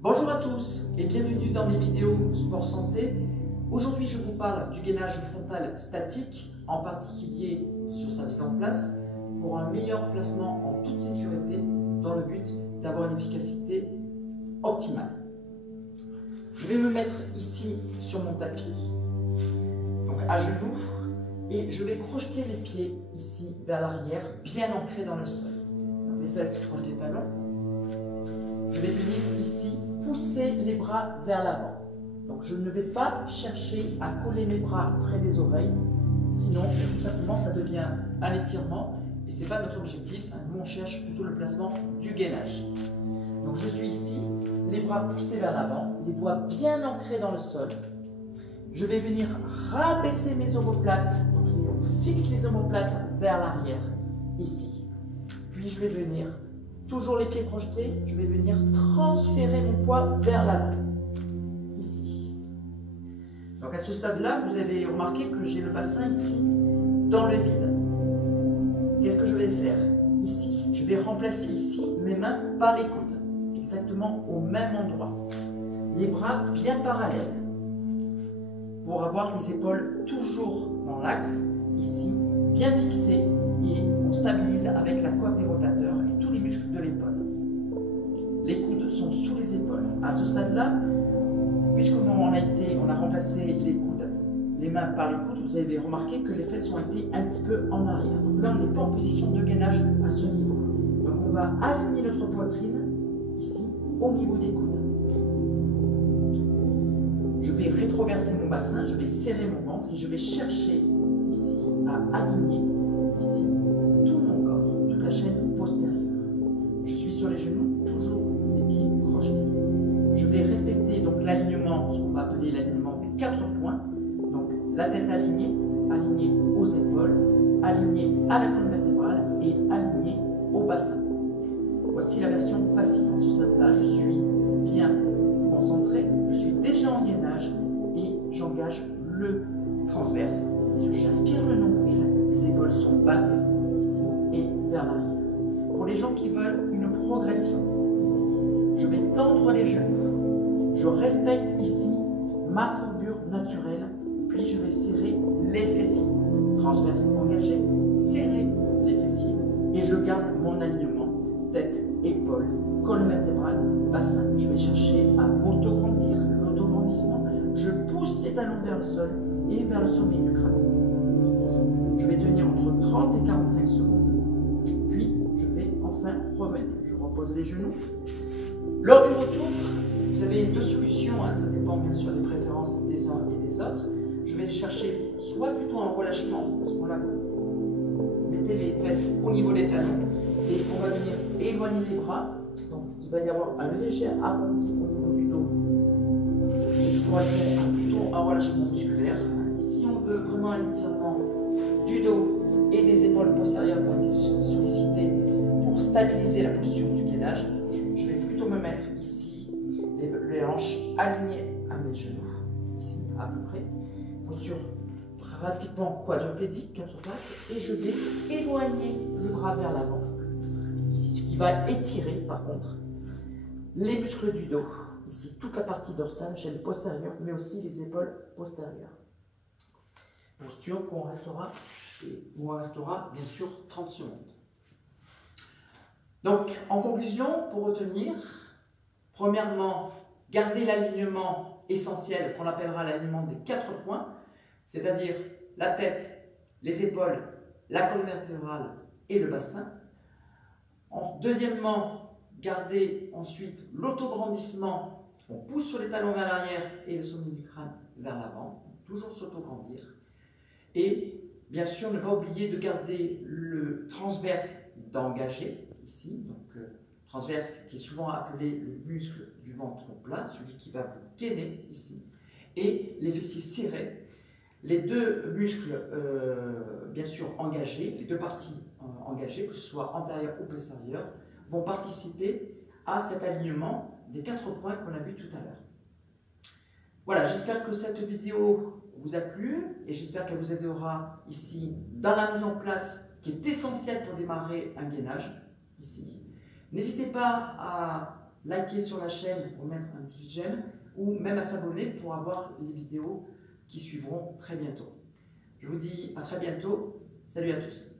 Bonjour à tous et bienvenue dans mes vidéos Sport Santé. Aujourd'hui je vous parle du gainage frontal statique, en particulier sur sa mise en place, pour un meilleur placement en toute sécurité dans le but d'avoir une efficacité optimale. Je vais me mettre ici sur mon tapis, donc à genoux, et je vais crocheter les pieds ici vers l'arrière, bien ancrés dans le sol. Donc, les fesses proches des talons. Je vais venir ici pousser les bras vers l'avant. Donc je ne vais pas chercher à coller mes bras près des oreilles, sinon tout simplement ça devient un étirement et ce n'est pas notre objectif. Nous on cherche plutôt le placement du gainage. Donc je suis ici, les bras poussés vers l'avant, les doigts bien ancrés dans le sol. Je vais venir rabaisser mes omoplates, donc on fixe les omoplates vers l'arrière, ici. Puis je vais venir, toujours les pieds projetés, je vais venir transférer mon poids vers l'avant, ici. Donc à ce stade-là, vous avez remarqué que j'ai le bassin ici, dans le vide. Qu'est-ce que je vais faire ici? Je vais remplacer ici mes mains par les coudes, exactement au même endroit. Les bras bien parallèles, pour avoir les épaules toujours dans l'axe, ici, bien fixées, et on stabilise avec la coiffe des rotateurs et tous les muscles de l'épaule. Les coudes sont sous les épaules. À ce stade-là, puisque on a remplacé les coudes, les mains par les coudes, vous avez remarqué que les fesses ont été un petit peu en arrière. Donc là, on n'est pas en position de gainage à ce niveau. Donc on va aligner notre poitrine ici au niveau des coudes. Je vais rétroverser mon bassin, je vais serrer mon ventre et je vais chercher ici à aligner ici tout mon corps, toute la chaîne postérieure. Je suis sur les genoux, toujours les pieds crochetés. Je vais respecter donc l'alignement, ce qu'on va appeler l'alignement des 4 points. Donc la tête alignée, alignée aux épaules, alignée à la colonne vertébrale et alignée au bassin. Voici la version facile. À ce stade-là, je suis bien concentré, je suis déjà en gainage et j'engage le transverse. Si j'aspire le nombril, les épaules sont basses ici et vers l'arrière. Pour les gens qui veulent une progression, ici, je vais tendre les genoux. Je respecte ici ma courbure naturelle, puis je vais serrer les fessiers. Transverse engagé, serrer les fessiers et je garde mon alignement tête, épaules, colonne vertébrale, bassin. Je vais chercher à m'autograndir, l'autograndissement. Je pousse les talons vers le sol et vers le sommet du crâne. Ici, je vais tenir entre 30 et 45 secondes. Puis, je vais enfin revenir. Je repose les genoux. Lors du retour, vous avez deux solutions. Ça dépend bien sûr des préférences des uns et des autres. Je vais chercher soit plutôt un relâchement, à ce moment-là, vous mettez les fesses au niveau des talons et on va venir éloigner les bras. Donc, il va y avoir un léger arrondi au niveau du dos, ce qui correspond à plutôt un relâchement musculaire. Si on veut vraiment un étirement du dos et des épaules postérieures qui ont été sollicitées pour stabiliser la posture du gainage, je vais plutôt me mettre ici, les hanches alignées à mes genoux, ici à peu près, posture pratiquement quadrupédique, 4 pattes, et je vais éloigner le bras vers l'avant. Ici, ce qui va étirer par contre les muscles du dos, ici toute la partie dorsale, chaîne postérieure, mais aussi les épaules postérieures. Posture où on restera bien sûr 30 secondes. Donc en conclusion, pour retenir, premièrement, garder l'alignement essentiel qu'on appellera l'alignement des 4 points, c'est-à-dire la tête, les épaules, la colonne vertébrale et le bassin. Deuxièmement, garder ensuite l'autograndissement. On pousse sur les talons vers l'arrière et le sommet du crâne vers l'avant. Toujours s'autograndir. Et bien sûr, ne pas oublier de garder le transverse d'engager, ici. Donc, transverse qui est souvent appelé le muscle du ventre plat, celui qui va vous gainer ici. Et les fessiers serrés. Les deux muscles, bien sûr, engagés, les deux parties engagées, que ce soit antérieure ou postérieure, vont participer à cet alignement des 4 points qu'on a vu tout à l'heure. Voilà, j'espère que cette vidéo vous a plu et j'espère qu'elle vous aidera ici dans la mise en place qui est essentielle pour démarrer un gainage, ici. N'hésitez pas à liker sur la chaîne ou mettre un petit j'aime, ou même à s'abonner pour avoir les vidéos qui suivront très bientôt. Je vous dis à très bientôt. Salut à tous.